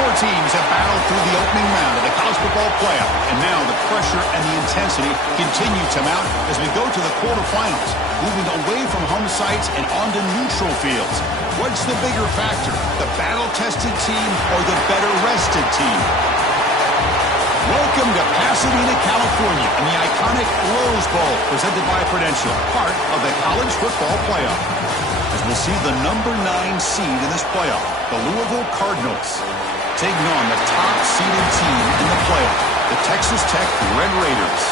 Four teams have battled through the opening round of the college football playoff, and now the pressure and the intensity continue to mount as we go to the quarterfinals, moving away from home sites and onto neutral fields. What's the bigger factor, the battle-tested team or the better-rested team? Welcome to Pasadena, California, and the iconic Rose Bowl, presented by Prudential, part of the college football playoff. As we'll see the number 9 seed in this playoff, the Louisville Cardinals, taking on the top-seeded team in the playoff, the Texas Tech Red Raiders.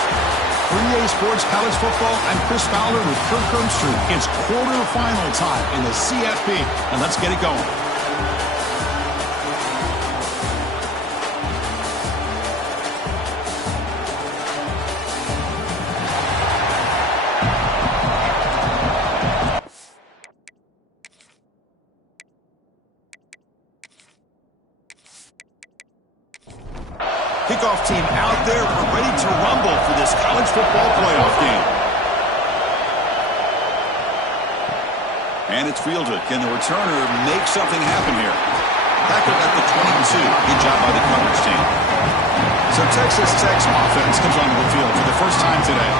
For EA Sports College Football, I'm Chris Fowler with Kirk Herbstreit. It's quarterfinal time in the CFP, and let's get it going. Kickoff team out there. We're ready to rumble for this college football playoff game. And it's fielded. Can the returner make something happen here? Tackled at the 22. Good job by the coverage team. So Texas Tech's offense comes onto the field for the first time today.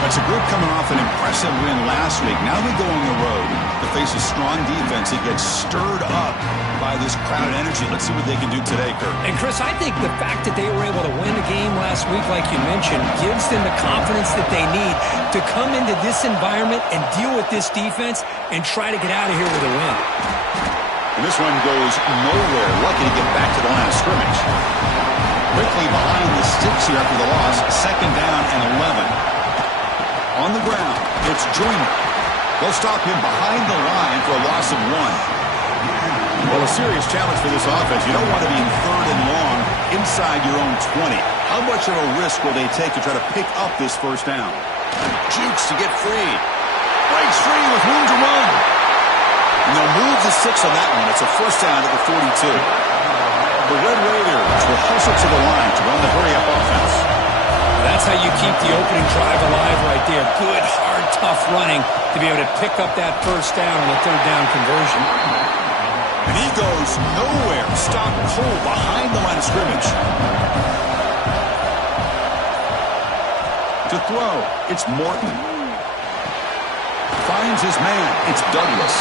That's a group coming off an impressive win last week. Now they go on the road to face a strong defense. It gets stirred up by this crowd energy. Let's see what they can do today, Kurt. And, Chris, I think the fact that they were able to win the game last week, like you mentioned, gives them the confidence that they need to come into this environment and deal with this defense and try to get out of here with a win. And this one goes nowhere. Lucky to get back to the line of scrimmage. Quickly behind the sticks here after the loss. Second down and 11. On the ground, it's Joyner. They'll stop him behind the line for a loss of 1. Well, a serious challenge for this offense. You don't want to be in third and long inside your own 20. How much of a risk will they take to try to pick up this first down? Jukes to get free. Breaks free with room to run. And they'll move the 6 on that one. It's a first down at the 42. The Red Raiders will hustle to the line to run the hurry-up offense. That's how you keep the opening drive alive right there. Good, hard, tough running to be able to pick up that first down on the third down conversion. And he goes nowhere. Stop cold behind the line of scrimmage. To throw, it's Morton. Finds his man. It's Douglas.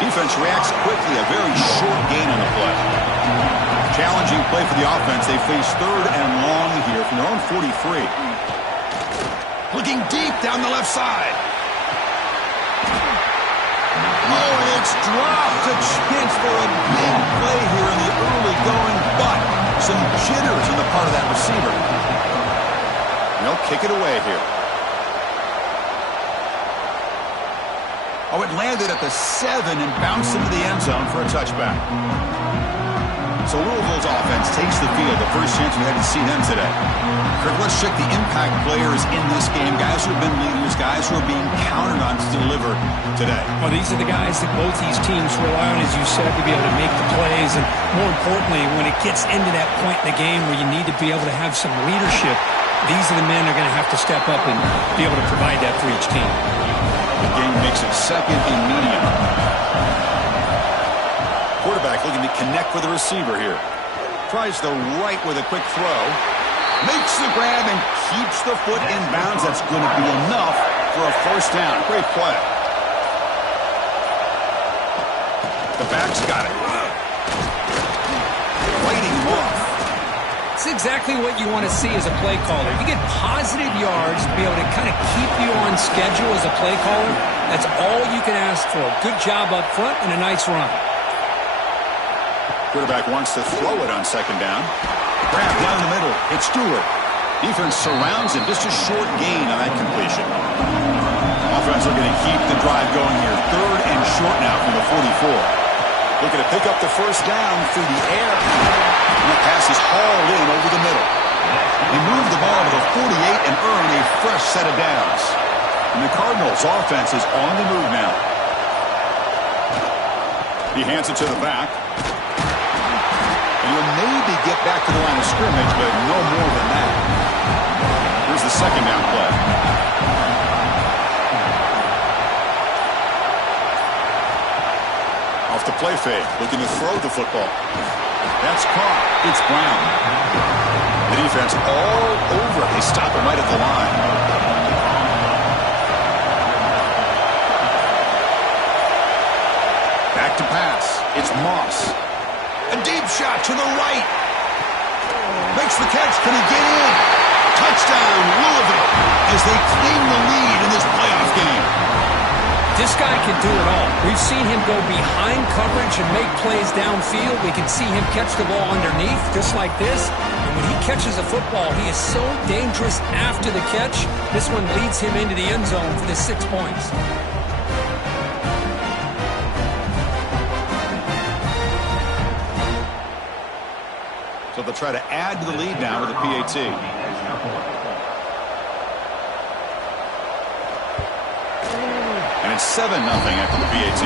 Defense reacts quickly. A very short gain on the play. Challenging play for the offense. They face third and long here from their own 43. Looking deep down the left side. Oh, and it's dropped. A chance for a big play here in the early going, but some jitters on the part of that receiver. And they'll kick it away here. Oh, it landed at the 7 and bounced into the end zone for a touchback. So Louisville's offense takes the field. The first chance we had to see them today. Kirk, let's check the impact players in this game. Guys who have been leaders, guys who are being counted on to deliver today. Well, these are the guys that both these teams rely on, as you said, to be able to make the plays. And more importantly, when it gets into that point in the game where you need to be able to have some leadership, these are the men that are going to have to step up and be able to provide that for each team. The game makes it second and medium. Quarterback looking to connect with the receiver here. Tries the right with a quick throw. Makes the grab and keeps the foot in bounds. That's going to be enough for a first down. Great play. The back's got it. Fighting off. It's exactly what you want to see as a play caller. You get positive yards to be able to kind of keep you on schedule as a play caller. That's all you can ask for. Good job up front and a nice run. Quarterback wants to throw it on second down. Grab down the middle. It's Stewart. Defense surrounds him. Just a short gain on that completion. Offense looking to keep the drive going here. Third and short now from the 44. Looking to pick up the first down through the air. And the pass is hauled in over the middle. They move the ball to the 48 and earn a fresh set of downs. And the Cardinals' offense is on the move now. He hands it to the back. And you'll maybe get back to the line of scrimmage, but no more than that. Here's the second down play. Off the play fake, looking to throw the football. That's caught. It's Brown. The defense all over. They stop him right at the line. Back to pass. It's Moss. A deep shot to the right. Makes the catch. Can he get in? Touchdown, Louisville, as they claim the lead in this playoff game. This guy can do it all. We've seen him go behind coverage and make plays downfield. We can see him catch the ball underneath, just like this. And when he catches a football, he is so dangerous after the catch. This one leads him into the end zone for the 6 points. So they'll try to add to the lead now with a PAT. And it's 7-0 after the PAT.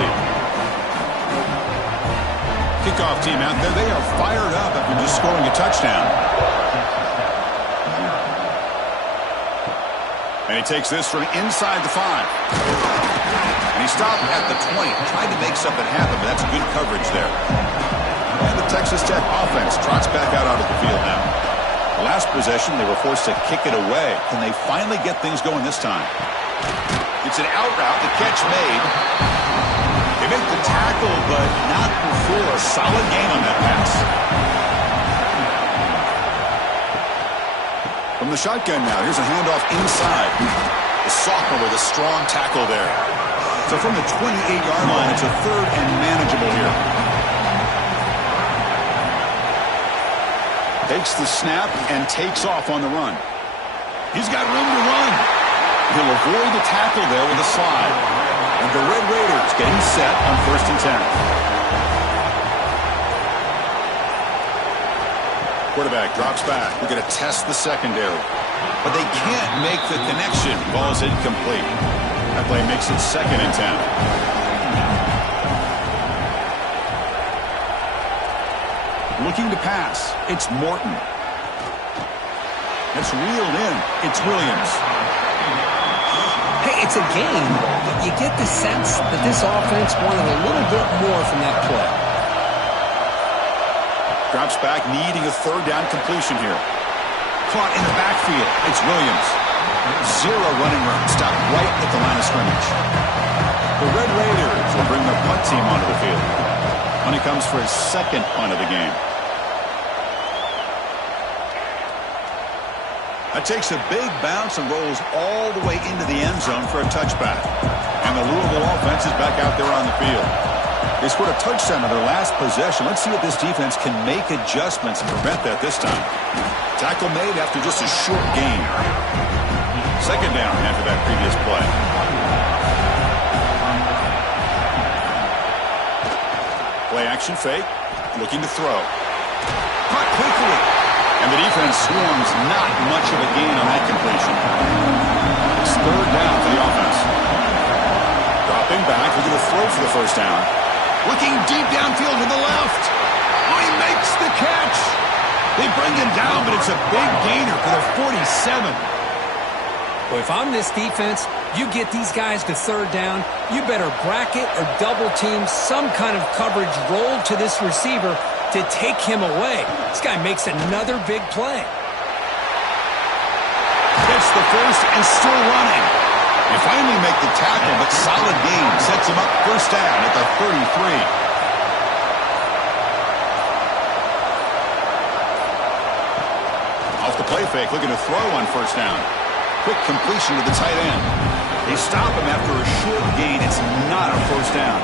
Kickoff team out there. They are fired up after just scoring a touchdown. And he takes this from inside the 5. And he stopped at the 20. Tried to make something happen, but that's good coverage there. And the Texas Tech offense trots back out onto the field now. Last possession, they were forced to kick it away. Can they finally get things going this time? It's an out route. The catch made. They make the tackle, but not before. A solid gain on that pass. From the shotgun now, here's a handoff inside. The sophomore with a strong tackle there. So from the 28-yard line, it's a third and manageable here. Takes the snap and takes off on the run. He's got room to run. He'll avoid the tackle there with a slide. And the Red Raiders getting set on 1st and 10. Quarterback drops back. We're going to test the secondary. But they can't make the connection. Ball's incomplete. That play makes it 2nd and 10. Looking to pass. It's Morton. That's reeled in. It's Williams. Hey, it's a game, but you get the sense that this offense wanted a little bit more from that play. Drops back, needing a 3rd down completion here. Caught in the backfield. It's Williams. 0 running room. Stopped right at the line of scrimmage. The Red Raiders will bring their punt team onto the field. When he comes for his 2nd punt of the game. That takes a big bounce and rolls all the way into the end zone for a touchback. And the Louisville offense is back out there on the field. They scored a touchdown in their last possession. Let's see if this defense can make adjustments and prevent that this time. Tackle made after just a short gain. 2nd down after that previous play. Play action fake. Looking to throw. Caught quickly. And the defense swarms not much of a gain on that completion. It's 3rd down for the offense. Dropping back, looking to throw for the 1st down. Looking deep downfield to the left. Oh, he makes the catch. They bring him down, but it's a big gainer for the 47. Well, if I'm this defense, you get these guys to 3rd down, you better bracket or double team some kind of coverage roll to this receiver to take him away. This guy makes another big play. Gets the first and still running. They finally make the tackle, but solid gain sets him up 1st down at the 33. Off the play fake, looking to throw on 1st down. Quick completion to the tight end. They stop him after a short gain. It's not a 1st down.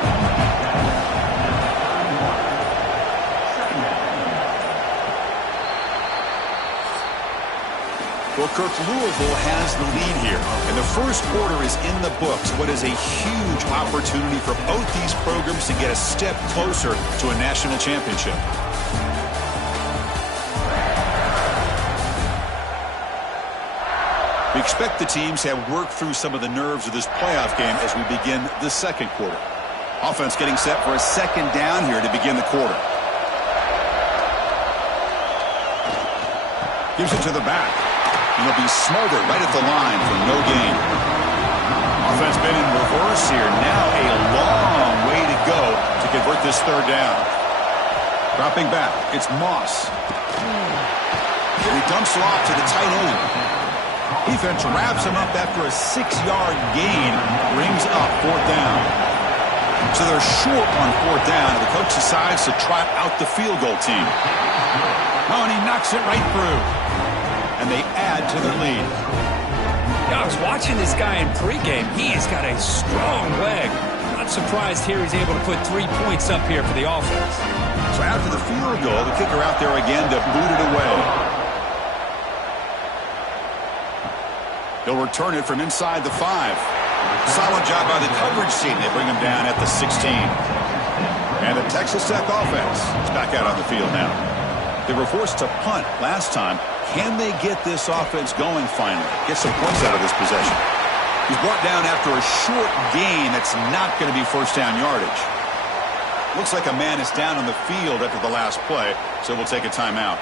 Well, Kirk, Louisville has the lead here, and the 1st quarter is in the books. What is a huge opportunity for both these programs to get a step closer to a national championship. We expect the teams to have worked through some of the nerves of this playoff game as we begin the 2nd quarter. Offense getting set for a 2nd down here to begin the quarter. Gives it to the back. And he'll be smothered right at the line for no gain. Offense been in reverse here. Now a long way to go to convert this third down. Dropping back, it's Moss. And he dumps it off to the tight end. Defense wraps him up after a 6-yard gain. Brings up fourth down. So they're short on fourth down, and the coach decides to trot out the field goal team. Oh, and he knocks it right through. And they add to their lead. Yeah, I was watching this guy in pregame. He's got a strong leg. Not surprised here he's able to put 3 points up here for the offense. So after the field goal, the kicker out there again to boot it away. He'll return it from inside the 5. Solid job by the coverage team. They bring him down at the 16. And the Texas Tech offense is back out on the field now. They were forced to punt last time. Can they get this offense going finally? Get some points out of this possession. He's brought down after a short gain that's not going to be first down yardage. Looks like a man is down on the field after the last play, so we'll take a timeout.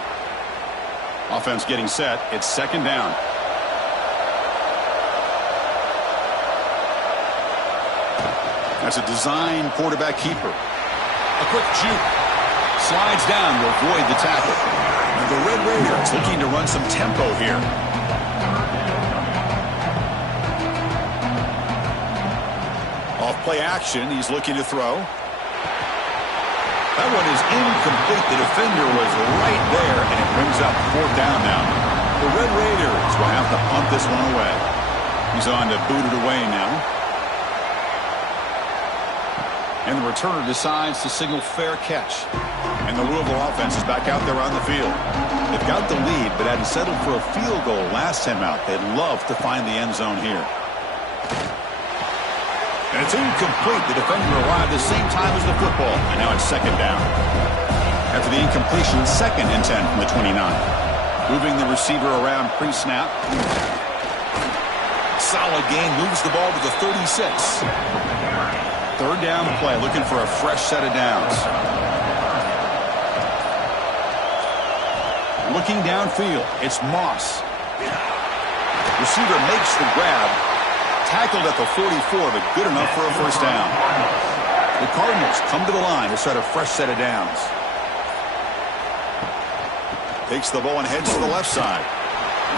Offense getting set. It's second down. That's a design quarterback keeper. A quick juke. Slides down to avoid the tackle. And the Red Raiders looking to run some tempo here. Off play action. He's looking to throw. That one is incomplete. The defender was right there, and it brings up fourth down now. The Red Raiders will have to punt this one away. He's on to boot it away now. And the returner decides to signal fair catch. And the Louisville offense is back out there on the field. They've got the lead, but hadn't settled for a field goal last time out. They'd love to find the end zone here. And it's incomplete. The defender arrived the same time as the football. And now it's second down. After the incompletion, second and 10 from the 29. Moving the receiver around pre-snap. Solid gain. Moves the ball to the 36. Third down play, looking for a fresh set of downs. Looking downfield, it's Moss. Receiver makes the grab. Tackled at the 44, but good enough for a first down. The Cardinals come to the line to start a fresh set of downs. Takes the ball and heads to the left side.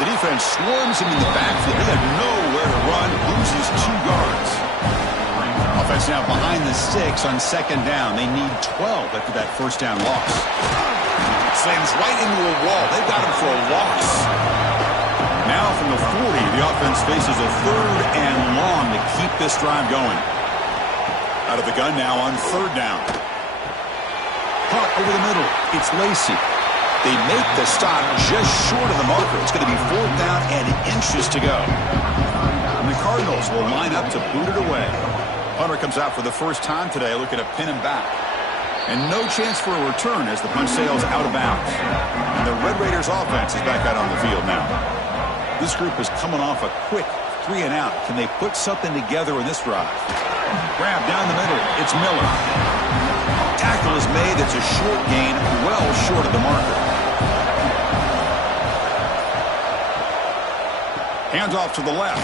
The defense swarms him in the backfield. They have nowhere to run. Loses 2 yards. Offense now behind the 6 on second down. They need 12 after that first down loss. Slams right into a wall. They've got him for a loss. Now from the 40, the offense faces a third and long to keep this drive going. Out of the gun now on third down. Caught over the middle. It's Lacey. They make the stop just short of the marker. It's going to be fourth down and inches to go. And the Cardinals will line up to boot it away. Punter comes out for the first time today, looking to pin him back. And no chance for a return as the punt sails out of bounds. And the Red Raiders offense is back out on the field now. This group is coming off a quick 3 and out. Can they put something together in this drive? Grab down the middle. It's Miller. Tackle is made. It's a short gain, well short of the marker. Hands off to the left.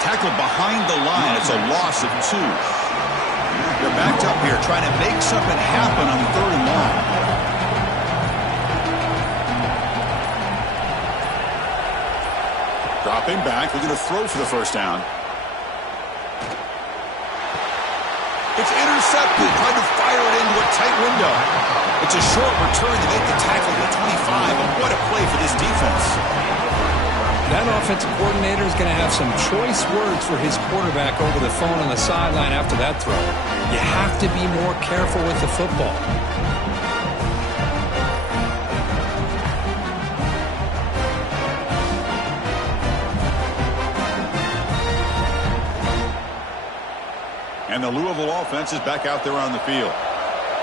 Tackled behind the line. It's a loss of 2. They're backed up here trying to make something happen on third and long. Dropping back. Looking to throw for the first down. It's intercepted. Tried to fire it into a tight window. It's a short return to make the tackle to 25. But what a play for this defense. That offensive coordinator is going to have some choice words for his quarterback over the phone on the sideline after that throw. You have to be more careful with the football. And the Louisville offense is back out there on the field.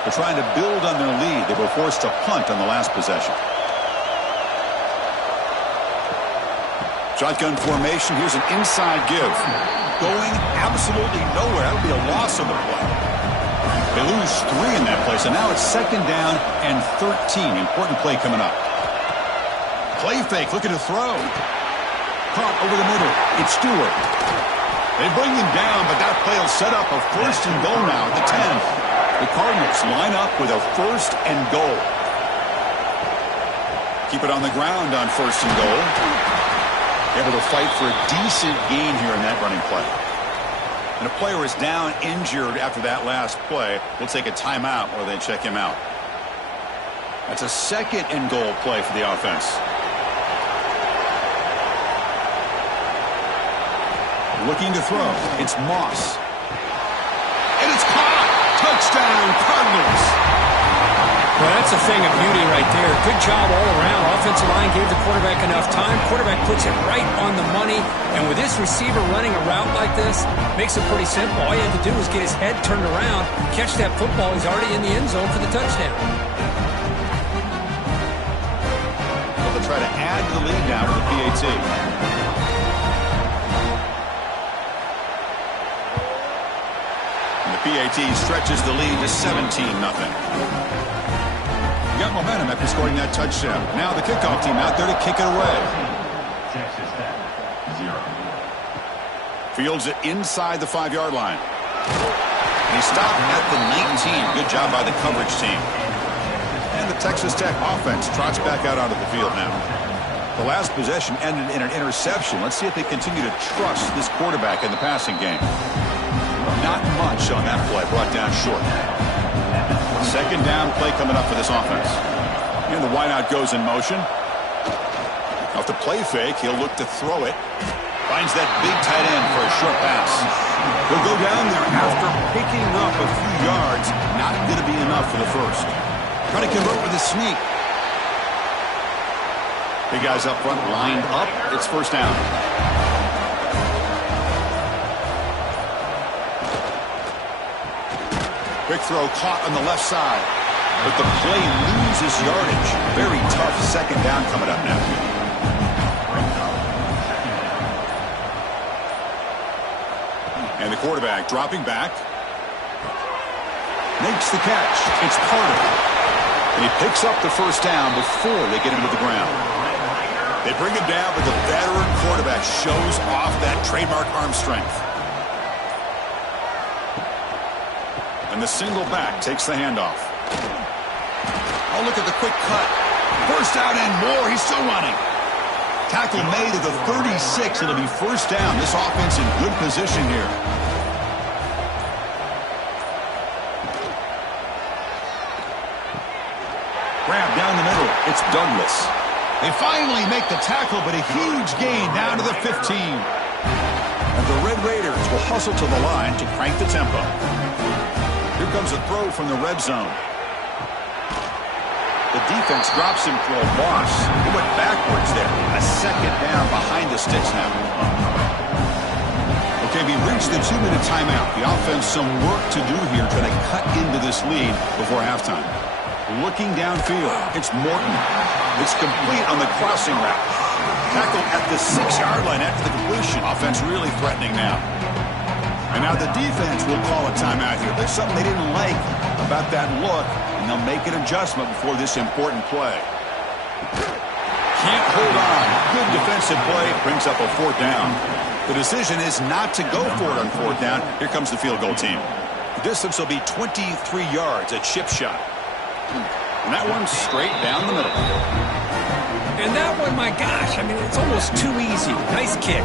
They're trying to build on their lead. They were forced to punt on the last possession. Shotgun formation. Here's an inside give. Going absolutely nowhere. That would be a loss on the play. They lose 3 in that play, so now it's second down and 13. Important play coming up. Play fake, looking to throw. Caught over the middle. It's Stewart. They bring him down, but that play will set up a first and goal now at the 10. The Cardinals line up with a 1st and goal. Keep it on the ground on 1st and goal. Able to fight for a decent gain here in that running play. And a player is down injured after that last play. We'll take a timeout while they check him out. That's a 2nd and goal play for the offense. Looking to throw. It's Moss. And it's caught. Touchdown, Cardinals. Well, that's a thing of beauty right there. Good job all around. Offensive line gave the quarterback enough time. Quarterback puts it right on the money. And with this receiver running a route like this, makes it pretty simple. All you have to do is get his head turned around, catch that football. He's already in the end zone for the touchdown. Well, they'll try to add to the lead now with the PAT. And the PAT stretches the lead to 17-0. Got momentum after scoring that touchdown. Now the kickoff team out there to kick it away. Fields it inside the 5-yard line. And he stopped at the 19. Good job by the coverage team. And the Texas Tech offense trots back out onto the field now. The last possession ended in an interception. Let's see if they continue to trust this quarterback in the passing game. Not much on that play. Brought down short. 2nd down play coming up for this offense. And the wideout goes in motion. Off the play fake, he'll look to throw it. Finds that big tight end for a short pass. He'll go down there after picking up a few yards. Not going to be enough for the first. Trying to convert with a sneak. Big guys up front lined up. It's 1st down. Quick throw caught on the left side. But the play loses yardage. Very tough 2nd down coming up now. And the quarterback dropping back. Makes the catch. It's Carter. And he picks up the 1st down before they get him to the ground. They bring him down, but the veteran quarterback shows off that trademark arm strength. And the single back takes the handoff. Oh, look at the quick cut. 1st down and more. He's still running. Tackle made at the 36. It'll be 1st down. This offense in good position here. Grab down the middle. It's Douglas. They finally make the tackle, but a huge gain down to the 15. And the Red Raiders will hustle to the line to crank the tempo. Here comes a throw from the red zone. The defense drops him for a loss. He went backwards there. A 2nd down behind the sticks now. Okay, we reached the 2-minute timeout. The offense some work to do here trying to cut into this lead before halftime. Looking downfield, it's Morton. It's complete on the crossing route. Tackle at the 6-yard line after the completion. Offense really threatening now. And now the defense will call a timeout here. There's something they didn't like about that look, and they'll make an adjustment before this important play. Can't hold on. Good defensive play. Brings up a 4th down. The decision is not to go for it on 4th down. Here comes the field goal team. The distance will be 23 yards at chip shot. And that one's straight down the middle. And that one, my gosh, I mean, it's almost too easy. Nice kick.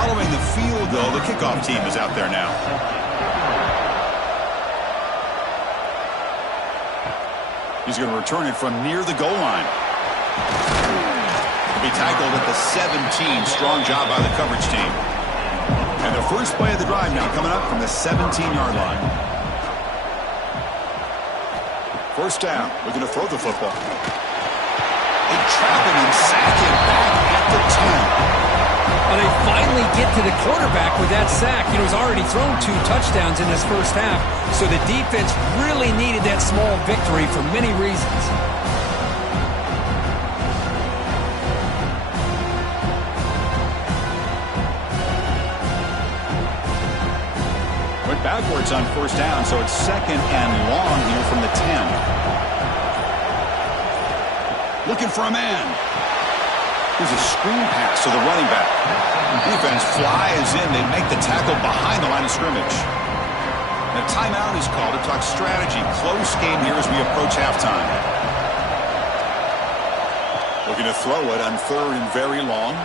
Following the field goal, the kickoff team is out there now. He's going to return it from near the goal line. He'll be tackled at the 17. Strong job by the coverage team. And the first play of the drive now coming up from the 17-yard line. 1st down. Looking to throw the football. They trap him and sack him back at the 10. Well, they finally get to the quarterback with that sack. You know, he's already thrown 2 touchdowns in this 1st half, so the defense really needed that small victory for many reasons. Went backwards on 1st down, so it's 2nd and long here from the 10. Looking for a man. Here's a screen pass to the running back. Defense flies in. They make the tackle behind the line of scrimmage. And a timeout is called to talk strategy. Close game here as we approach halftime. Looking to throw it on 3rd and very long.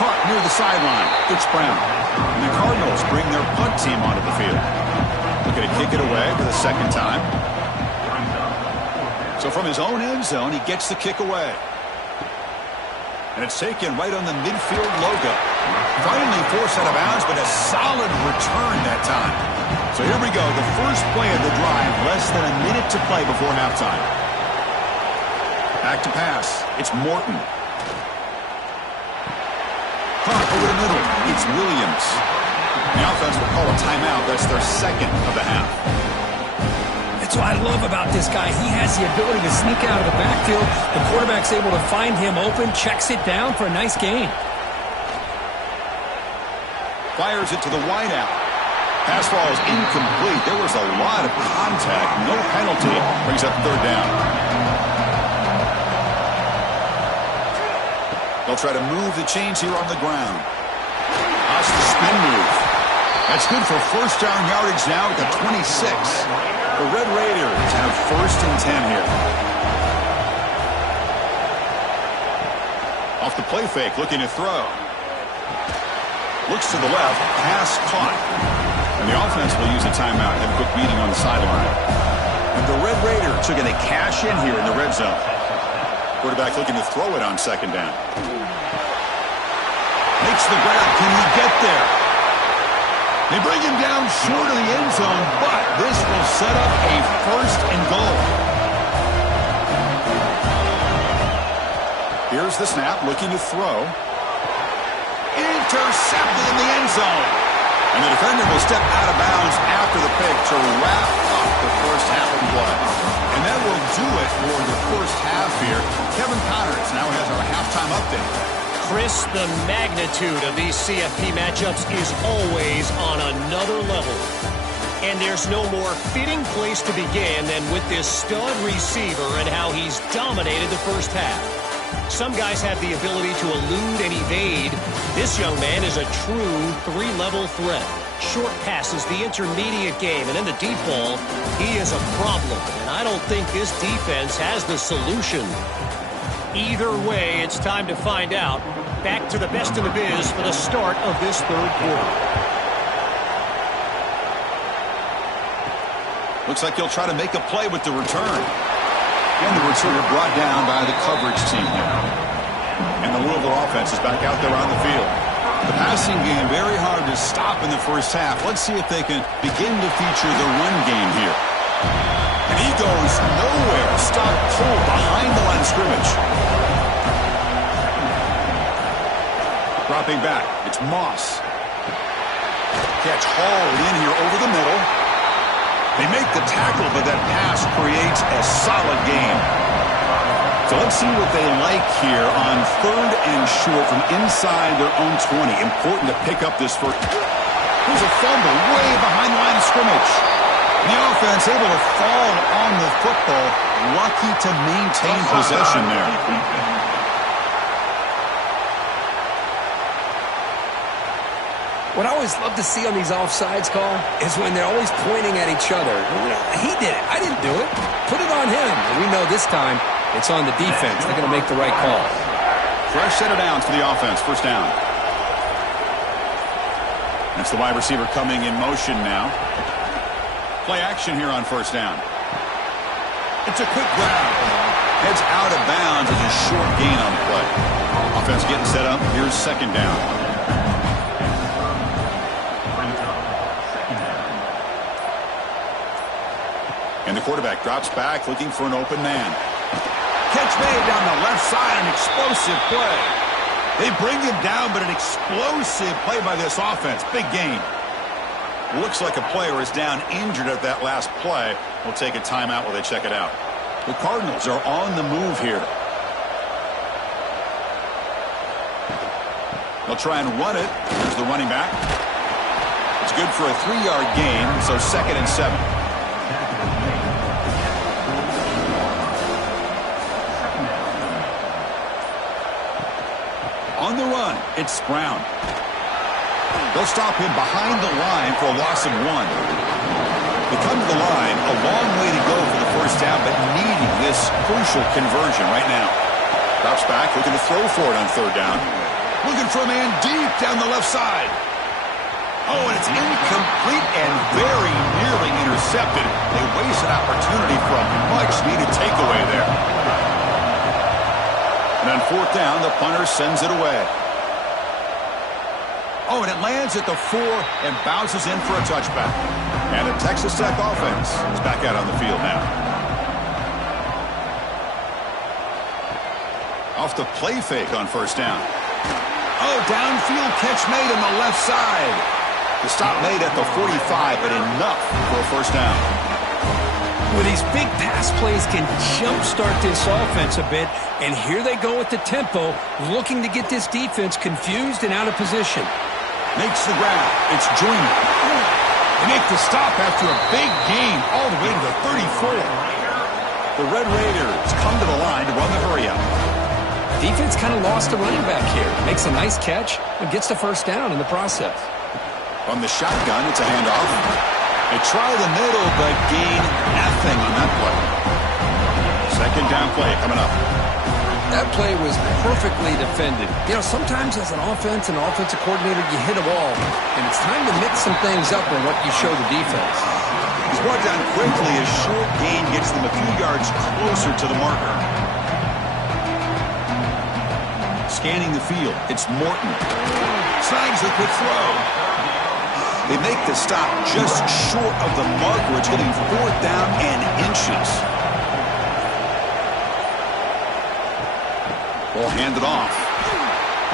Caught near the sideline. It's Brown. And the Cardinals bring their punt team onto the field. Looking to kick it away for the 2nd time. So from his own end zone, he gets the kick away. And it's taken right on the midfield logo. Finally forced out of bounds, but a solid return that time. So here we go, the first play of the drive, less than a minute to play before halftime. Back to pass. It's Morton. Caught over the middle. It's Williams. The offense will call a timeout. That's their 2nd of the half. That's what I love about this guy. He has the ability to sneak out of the backfield. The quarterback's able to find him open, checks it down for a nice gain. Fires it to the wideout. Pass ball is incomplete. There was a lot of contact. No penalty. Brings up 3rd down. They'll try to move the chains here on the ground. That's the spin move. That's good for 1st down yardage now at the 26. The Red Raiders have 1st and 10 here. Off the play fake, looking to throw. Looks to the left, pass caught. And the offense will use a timeout and have a quick meeting on the sideline. And the Red Raiders are going to cash in here in the red zone. Quarterback looking to throw it on 2nd down. Makes the grab. Can he get there? They bring him down short of the end zone, but this will set up a 1st and goal. Here's the snap, looking to throw. Intercepted in the end zone. And the defender will step out of bounds after the pick to wrap up the first half of play. And that will do it for the first half here. Kevin Connors now has our halftime update. Chris, the magnitude of these CFP matchups is always on another level. And there's no more fitting place to begin than with this stud receiver and how he's dominated the first half. Some guys have the ability to elude and evade. This young man is a true 3-level threat. Short passes, the intermediate game, and in the deep ball, he is a problem. And I don't think this defense has the solution. Either way, it's time to find out. Back to the best in the biz for the start of this 3rd quarter. Looks like he'll try to make a play with the return. And the returner brought down by the coverage team here. And the Louisville offense is back out there on the field. The passing game very hard to stop in the first half. Let's see if they can begin to feature the run game here. And he goes nowhere. Stop pulled behind the line of scrimmage. Dropping back. It's Moss. Catch hauled in here over the middle. They make the tackle, but that pass creates a solid gain. So let's see what they like here on 3rd and short from inside their own 20. Important to pick up this first. Here's a fumble way behind the line of scrimmage. The offense able to fall on the football. Lucky to maintain possession there. What I always love to see on these offsides call is when they're always pointing at each other. He did it. I didn't do it. Put it on him. And we know this time it's on the defense. They're going to make the right call. Fresh set of downs for the offense. 1st down. That's the wide receiver coming in motion now. Play action here on 1st down. It's a quick grab. Heads out of bounds as a short gain on the play. Offense getting set up. Here's 2nd down. And the quarterback drops back looking for an open man. Catch made down the left side. An explosive play. They bring him down, but an explosive play by this offense. Big gain. Looks like a player is down injured at that last play. We'll take a timeout while they check it out. The Cardinals are on the move here. They'll try and run it. Here's the running back. It's good for a 3-yard gain, so 2nd and 7. It's Brown. They'll stop him behind the line for a loss of 1. They come to the line, a long way to go for the first down, but needing this crucial conversion right now. Drops back, looking to throw for it on 3rd down. Looking for a man deep down the left side. Oh, and it's incomplete and very nearly intercepted. They wasted opportunity for a much-needed takeaway there. And on 4th down, the punter sends it away. Oh, and it lands at the 4 and bounces in for a touchback. And the Texas Tech offense is back out on the field now. Off the play fake on 1st down. Oh, downfield catch made on the left side. The stop made at the 45, but enough for a 1st down. Well, these big pass plays can jumpstart this offense a bit, and here they go with the tempo, looking to get this defense confused and out of position. Makes the grab. It's Joyner. They make the stop after a big gain all the way to the 34. The Red Raiders come to the line to run the hurry-up. Defense kind of lost a running back here. Makes a nice catch and gets the 1st down in the process. From the shotgun, it's a handoff. They try the middle, but gain nothing on that play. 2nd down play coming up. That play was perfectly defended. You know, sometimes as an offense and offensive coordinator, you hit a ball, and it's time to mix some things up on what you show the defense. He's brought down quickly. A short gain gets them a few yards closer to the marker. Scanning the field, it's Morton. Snags the quick throw. They make the stop just short of the marker. It's getting 4th down and inches. Ball handed off.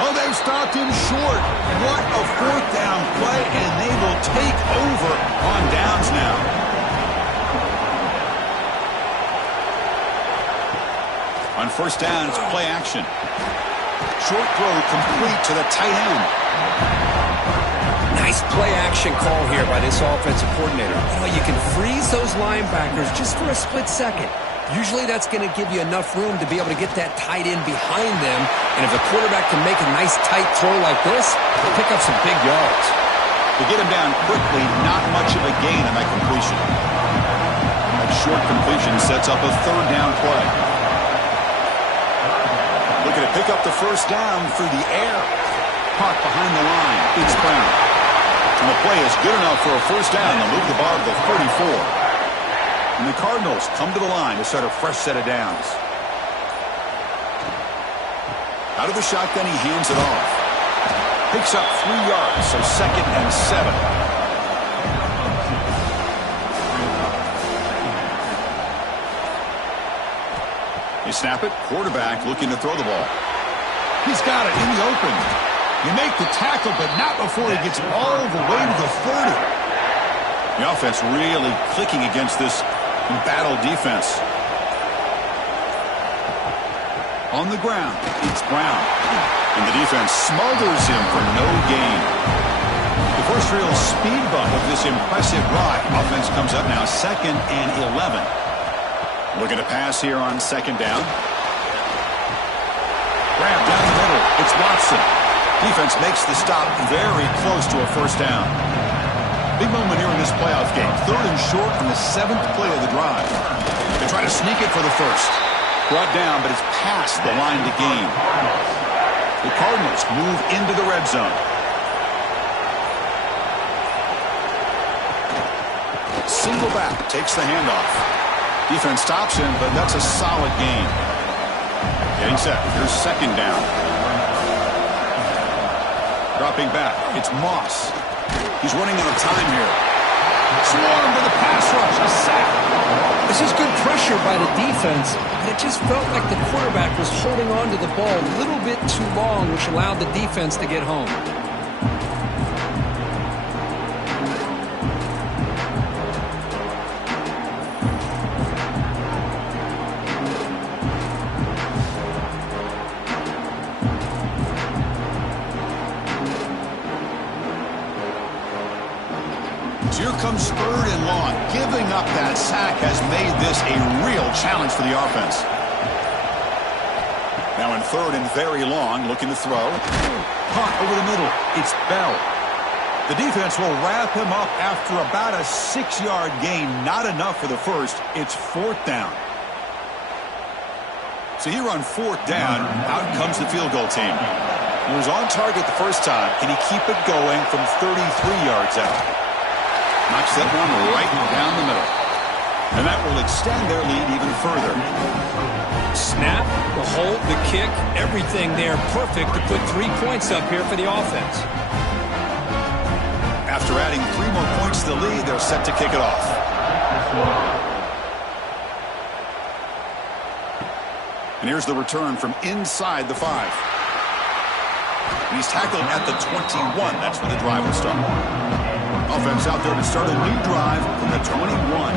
Oh, they've stopped him short. What a 4th down play, and they will take over on downs now. On 1st down, it's play action. Short throw complete to the tight end. Nice play action call here by this offensive coordinator. You know, you can freeze those linebackers just for a split second. Usually that's going to give you enough room to be able to get that tight end behind them. And if the quarterback can make a nice tight throw like this, he'll pick up some big yards. To get him down quickly, not much of a gain on that completion. That short completion sets up a 3rd down play. Looking to pick up the 1st down through the air. Caught behind the line. It's Brown. And the play is good enough for a 1st down to move the ball to the 34. And the Cardinals come to the line to start a fresh set of downs. Out of the shotgun, he hands it off. Picks up 3 yards, so 2nd and 7. They snap it. Quarterback looking to throw the ball. He's got it in the open. You make the tackle, but not before he gets all the way to the 30. The offense really clicking against this embattled defense. On the ground, it's Brown. And the defense smothers him for no gain. The first real speed bump of this impressive ride. Offense comes up now 2nd and 11. Looking to pass here on 2nd down. Grab down the middle. It's Watson. Defense makes the stop very close to a 1st down. Big moment here in this playoff game. 3rd and short on the 7th play of the drive. They try to sneak it for the 1st. Brought down, but it's past the line to gain. The Cardinals move into the red zone. Single back, takes the handoff. Defense stops him, but that's a solid gain. Getting set. Here's 2nd down. Dropping back, it's Moss. He's running out of time here. Swarm to the pass rush. A sack. This is good pressure by the defense, but it just felt like the quarterback was holding on to the ball a little bit too long, which allowed the defense to get home. Here comes 3rd and long. Giving up that sack has made this a real challenge for the offense. Now in third and very long, looking to throw. Caught over the middle. It's Bell. The defense will wrap him up after about a 6-yard gain. Not enough for the first. It's fourth down. So here on fourth down, out comes the field goal team. He was on target the first time. Can he keep it going from 33 yards out? Knocks that one right down the middle. And that will extend their lead even further. Snap, the hold, the kick, everything there perfect to put 3 points up here for the offense. After adding 3 more points to the lead, they're set to kick it off. And here's the return from inside the 5. He's tackled at the 21. That's where the drive will start. Offense out there to start a new drive from the 21.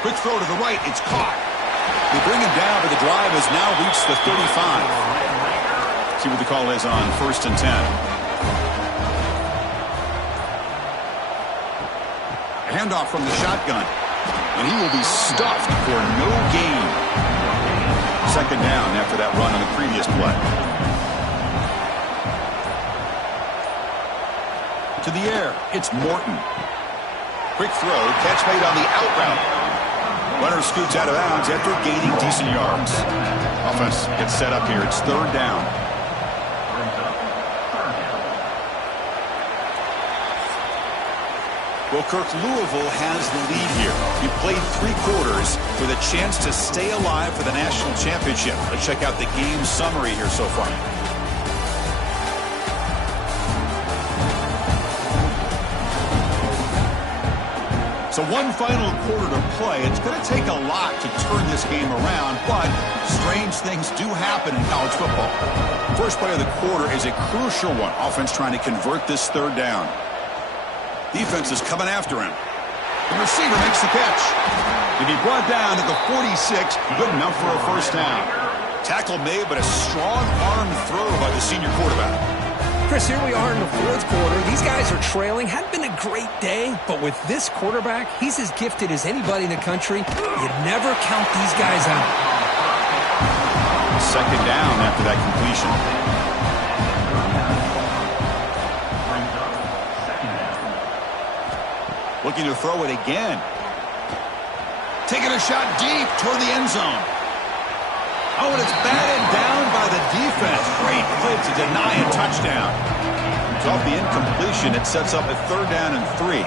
Quick throw to the right. It's caught. They bring him down, but the drive has now reached the 35. See what the call is on first and 10. A handoff from the shotgun. And he will be stuffed for no gain. Second down after that run on the previous play. To the air. It's Morton. Quick throw. Catch made on the out route. Runner scoots out of bounds after gaining decent yards. Offense gets set up here. It's third down. Well, Kirk, Louisville has the lead here. You played 3 quarters with a chance to stay alive for the national championship. Let's check out the game summary here so far. So one final quarter to play. It's going to take a lot to turn this game around, but strange things do happen in college football. First play of the quarter is a crucial one. Offense trying to convert this third down. Defense is coming after him. The receiver makes the catch. To be brought down at the 46, good enough for a first down. Tackle made, but a strong arm throw by the senior quarterback. Chris, here we are in the fourth quarter. These guys are trailing. Hadn't been a great day, but with this quarterback, he's as gifted as anybody in the country. You'd never count these guys out. Second down after that completion. Looking to throw it again. Taking a shot deep toward the end zone. Oh, and it's batted down by the defense. Great play to deny a touchdown. It's off the incompletion. It sets up a third down and 3.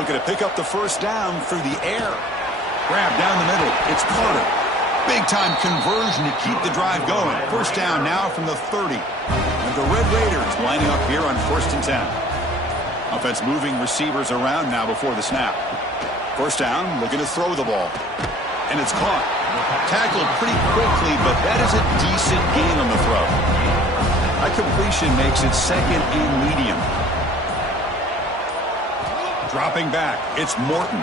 Looking to pick up the first down through the air. Grab down the middle. It's Carter. Big-time conversion to keep the drive going. First down now from the 30. And the Red Raiders lining up here on first and 10. Offense moving receivers around now before the snap. First down, looking to throw the ball. And it's caught. Tackled pretty quickly, but that is a decent gain on the throw. That completion makes it second and medium. Dropping back, it's Morton.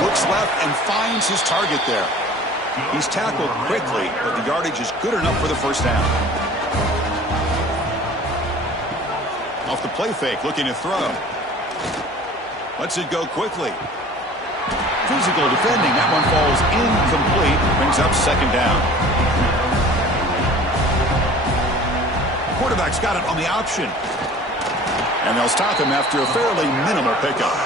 Looks left and finds his target there. He's tackled quickly, but the yardage is good enough for the first down. Off the play fake, looking to throw. Lets it go quickly. Physical defending. That one falls incomplete. Brings up second down. Quarterback's got it on the option. And they'll stop him after a fairly minimal pickup.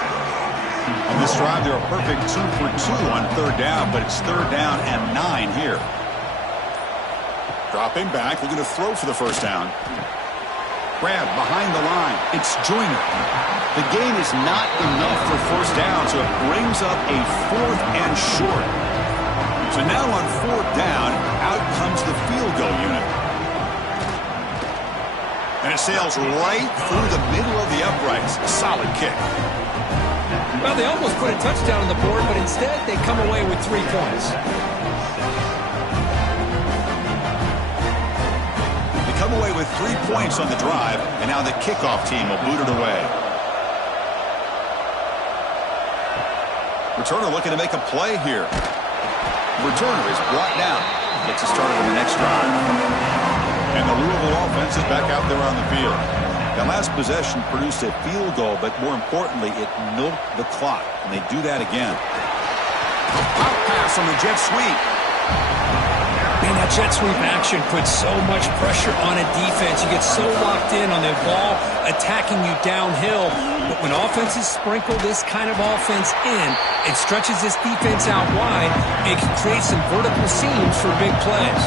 On this drive, they're a perfect 2 for 2 on third down, but it's third down and 9 here. Dropping back, looking to throw for the first down. Grab behind the line. It's Joyner. The gain is not enough for first down, so it brings up a fourth and short. So now on fourth down, out comes the field goal unit. And it sails right through the middle of the uprights. A solid kick. Well, they almost put a touchdown on the board, but instead they come away with 3 points. Come away with 3 points on the drive, and now the kickoff team will boot it away. Returner looking to make a play here. Returner is brought down. Gets us started on the next drive. And the Louisville offense is back out there on the field. That last possession produced a field goal, but more importantly, it milked the clock, and they do that again. A pop pass on the jet sweep. Man, that jet sweep action puts so much pressure on a defense. You get so locked in on the ball attacking you downhill. But when offenses sprinkle this kind of offense in, it stretches this defense out wide. It can create some vertical seams for big plays.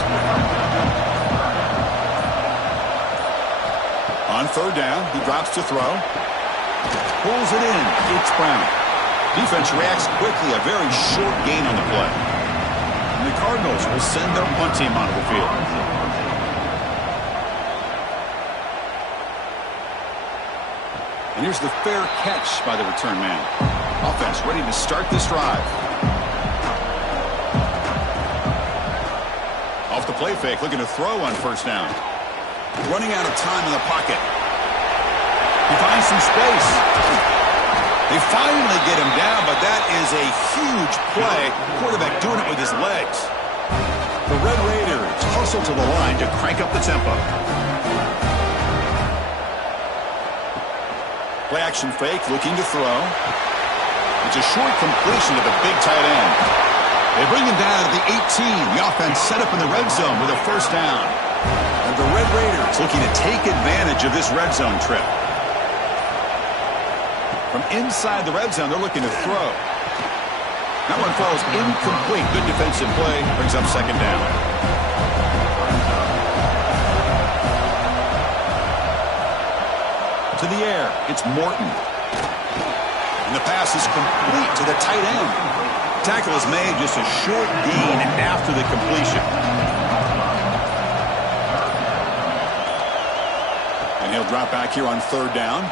On third down, he drops to throw. Pulls it in. It's Brown. Defense reacts quickly. A very short gain on the play. And the Cardinals will send their punt team onto the field. And here's the fair catch by the return man. Offense ready to start this drive. Off the play fake, looking to throw on first down. Running out of time in the pocket. He finds some space. They finally get him down, but that is a huge play. Quarterback doing it with his legs. The Red Raiders hustle to the line to crank up the tempo. Play action fake, looking to throw. It's a short completion to the big tight end. They bring him down at the 18. The offense set up in the red zone with a first down. And the Red Raiders looking to take advantage of this red zone trip. From inside the red zone, they're looking to throw. That one falls incomplete. Good defensive play. Brings up second down. To the air. It's Morton. And the pass is complete to the tight end. Tackle is made, just a short gain after the completion. And he'll drop back here on third down.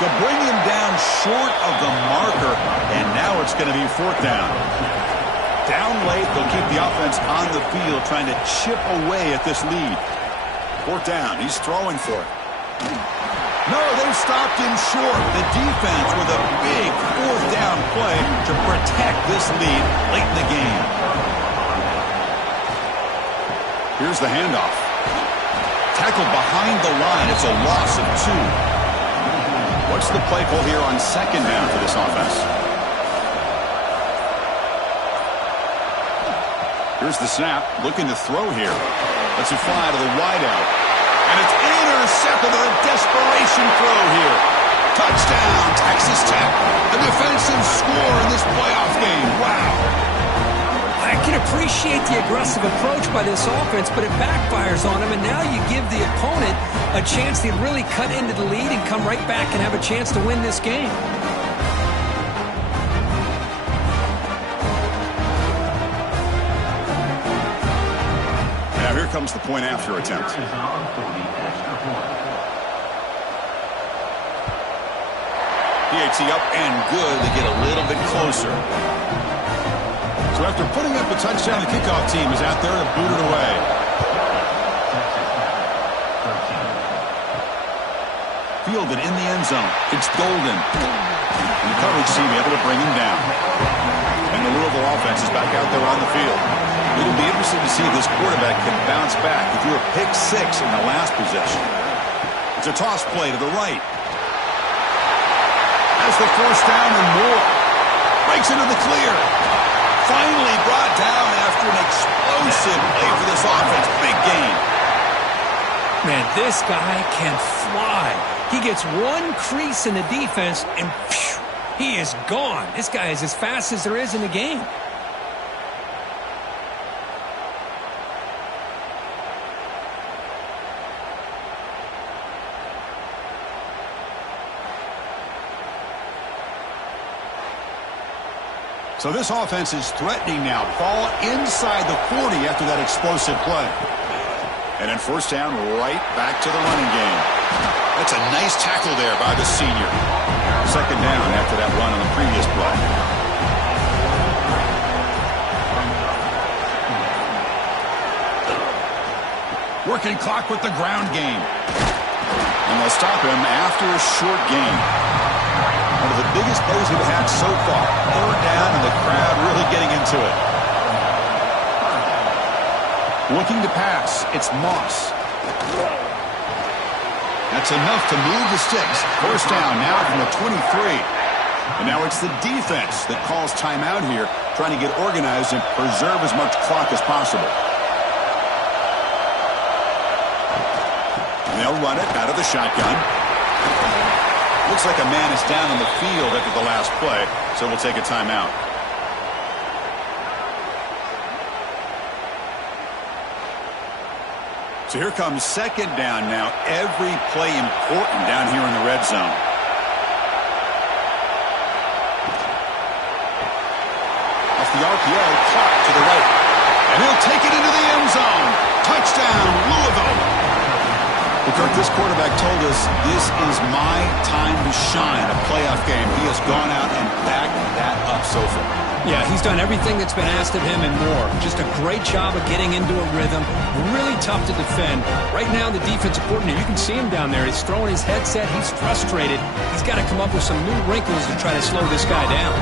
They'll bring him down short of the marker, and now it's going to be fourth down. Down late, they'll keep the offense on the field, trying to chip away at this lead. Fourth down, he's throwing for it. No, they've stopped him short. The defense with a big fourth down play to protect this lead late in the game. Here's the handoff. Tackled behind the line. It's a loss of 2. What's the play call here on second down for this offense? Here's the snap. Looking to throw here. Let's it fly to the wideout. And it's intercepted on a desperation throw here. Touchdown, Texas Tech. A defensive score in this playoff game. Wow. I can appreciate the aggressive approach by this offense, but it backfires on him, and now you give the opponent a chance to really cut into the lead and come right back and have a chance to win this game. Now here comes the point after attempt. PAT up and good. They get a little bit closer. So after putting up a touchdown, the kickoff team is out there to boot it away. Fielded in the end zone. It's Golden. And the coverage team able to bring him down. And the Louisville offense is back out there on the field. It'll be interesting to see if this quarterback can bounce back. He threw a pick 6 in the last possession. It's a toss play to the right. Has the first down and more. Breaks into the clear. Finally brought down after an explosive play for this offense. Big gain. Man, this guy can fly. He gets one crease in the defense, and phew, he is gone. This guy is as fast as there is in the game. So this offense is threatening now. Ball inside the 40 after that explosive play. And then first down, right back to the running game. That's a nice tackle there by the senior. Second down after that run on the previous play. Working clock with the ground game. And they'll stop him after a short gain. One of the biggest plays we've had so far. Third down and the crowd really getting into it. Looking to pass. It's Moss. That's enough to move the sticks. First down now from the 23. And now it's the defense that calls timeout here, trying to get organized and preserve as much clock as possible. And they'll run it out of the shotgun. Looks like a man is down on the field after the last play, so we'll take a timeout. So here comes second down now. Every play important down here in the red zone. Off the RPO, clock to the right. And he'll take it into the end zone. Touchdown, Louisville. Kirk, this quarterback told us this is my time to shine, a playoff game. He has gone out and backed that up so far. Yeah, he's done everything that's been asked of him and more. Just a great job of getting into a rhythm. Really tough to defend. Right now, the defensive coordinator, you can see him down there. He's throwing his headset. He's frustrated. He's got to come up with some new wrinkles to try to slow this guy down.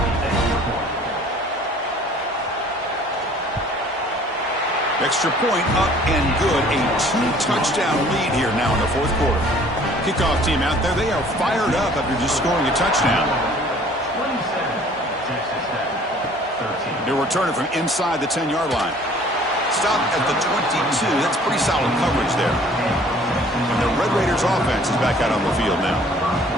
Extra point up and good. A 2-touchdown lead here now in the fourth quarter. Kickoff team out there. They are fired up after just scoring a touchdown. They'll return it from inside the 10-yard line. Stop at the 22. That's pretty solid coverage there. And the Red Raiders offense is back out on the field now.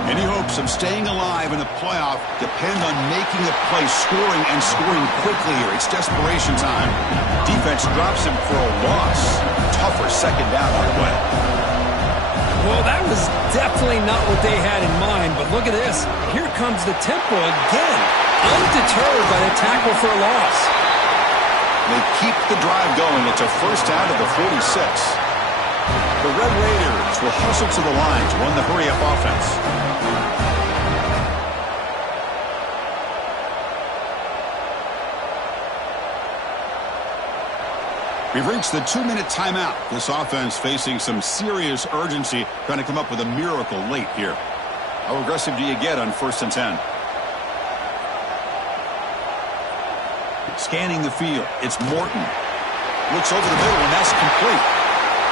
Any hopes of staying alive in the playoff depend on making a play, scoring and scoring quickly here. It's desperation time. Defense drops him for a loss. Tougher second down on the way. Well, that was definitely not what they had in mind, but look at this. Here comes the tempo again. Undeterred by the tackle for a loss. They keep the drive going. It's a first down to the 46. The Red Raiders will hustle to the line to run the hurry-up offense. We've reached the 2-minute timeout. This offense facing some serious urgency, trying to come up with a miracle late here. How aggressive do you get on 1st and 10? Scanning the field. It's Morton. Looks over the middle, and that's complete.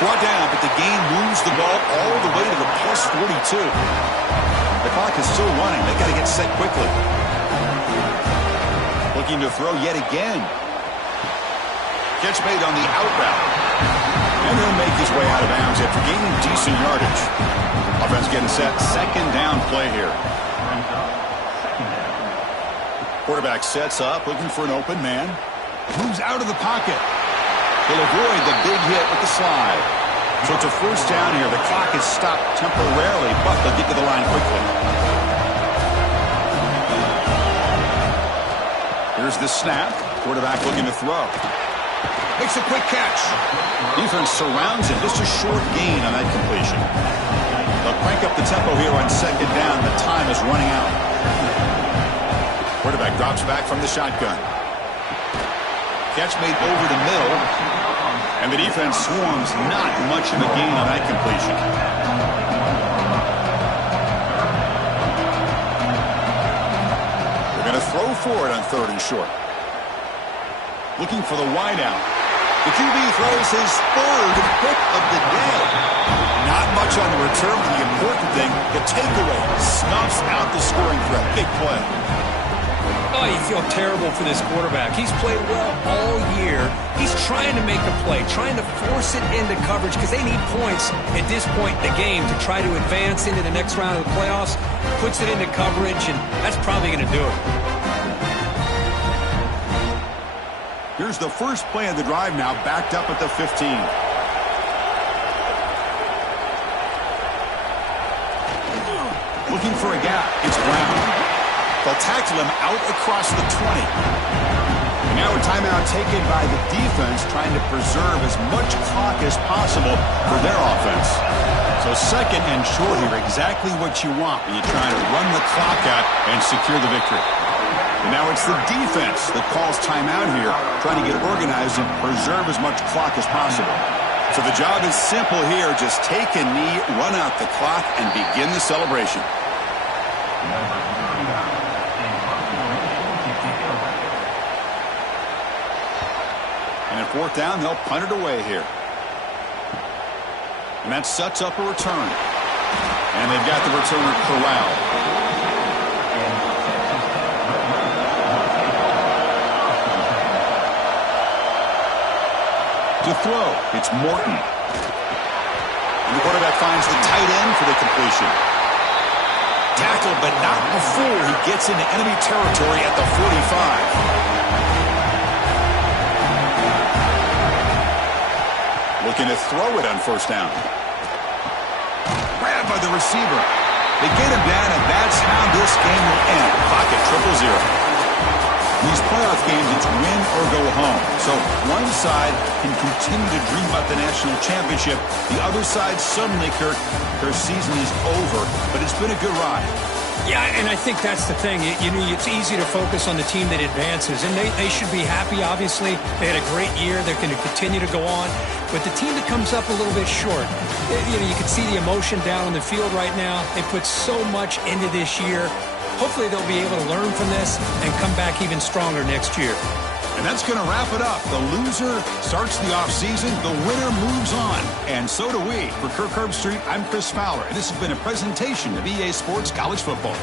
Brought down, but the game moves the ball all the way to the plus 42. The clock is still running. They got to get set quickly. Looking to throw yet again. Catch made on the out route. And he'll make his way out of bounds after gaining decent yardage. Offense getting set. Second down play here. Quarterback sets up, looking for an open man. Moves out of the pocket. He'll avoid the big hit with the slide. So it's a first down here. The clock is stopped temporarily, but they'll get to the line quickly. Here's the snap. Quarterback looking to throw. Makes a quick catch. Defense surrounds him. Just a short gain on that completion. They'll crank up the tempo here on second down. The time is running out. Quarterback drops back from the shotgun. Catch made over the middle. And the defense swarms. Not much of a gain on that completion. They're going to throw for it on 3rd and short. Looking for the wideout. The QB throws his 3rd pick of the day. Not much on the return, but the important thing, the takeaway snuffs out the scoring threat. Big play. Oh, you feel terrible for this quarterback. He's played well all year. He's trying to make a play, trying to force it into coverage because they need points at this point in the game to try to advance into the next round of the playoffs. Puts it into coverage, and that's probably going to do it. Here's the first play of the drive now, backed up at the 15. Looking for a gap. It's Brown. They'll tackle him out across the 20. And now a timeout taken by the defense, trying to preserve as much clock as possible for their offense. So second and short here, exactly what you want when you try to run the clock out and secure the victory. And now it's the defense that calls timeout here, trying to get organized and preserve as much clock as possible. So the job is simple here. Just take a knee, run out the clock, and begin the celebration. And at 4th down, they'll punt it away here. And that sets up a return. And they've got the returner corralled. To throw, it's Morton. And the quarterback finds the tight end for the completion. Tackled, but not before he gets into enemy territory at the 45. Looking to throw it on first down. Grabbed by the receiver. They get him down, and that's how this game will end. Clock at 0-0. These playoff games, it's win or go home. So one side can continue to dream about the national championship. The other side, suddenly, Kirk, their season is over. But it's been a good ride. Yeah, and I think that's the thing. You know, it's easy to focus on the team that advances, and they should be happy, obviously. They had a great year. They're going to continue to go on. But the team that comes up a little bit short, you know, you can see the emotion down on the field right now. They put so much into this year. Hopefully they'll be able to learn from this and come back even stronger next year. And that's going to wrap it up. The loser starts the offseason. The winner moves on. And so do we. For Kirk Herbstreit, I'm Chris Fowler. And this has been a presentation of EA Sports College Football.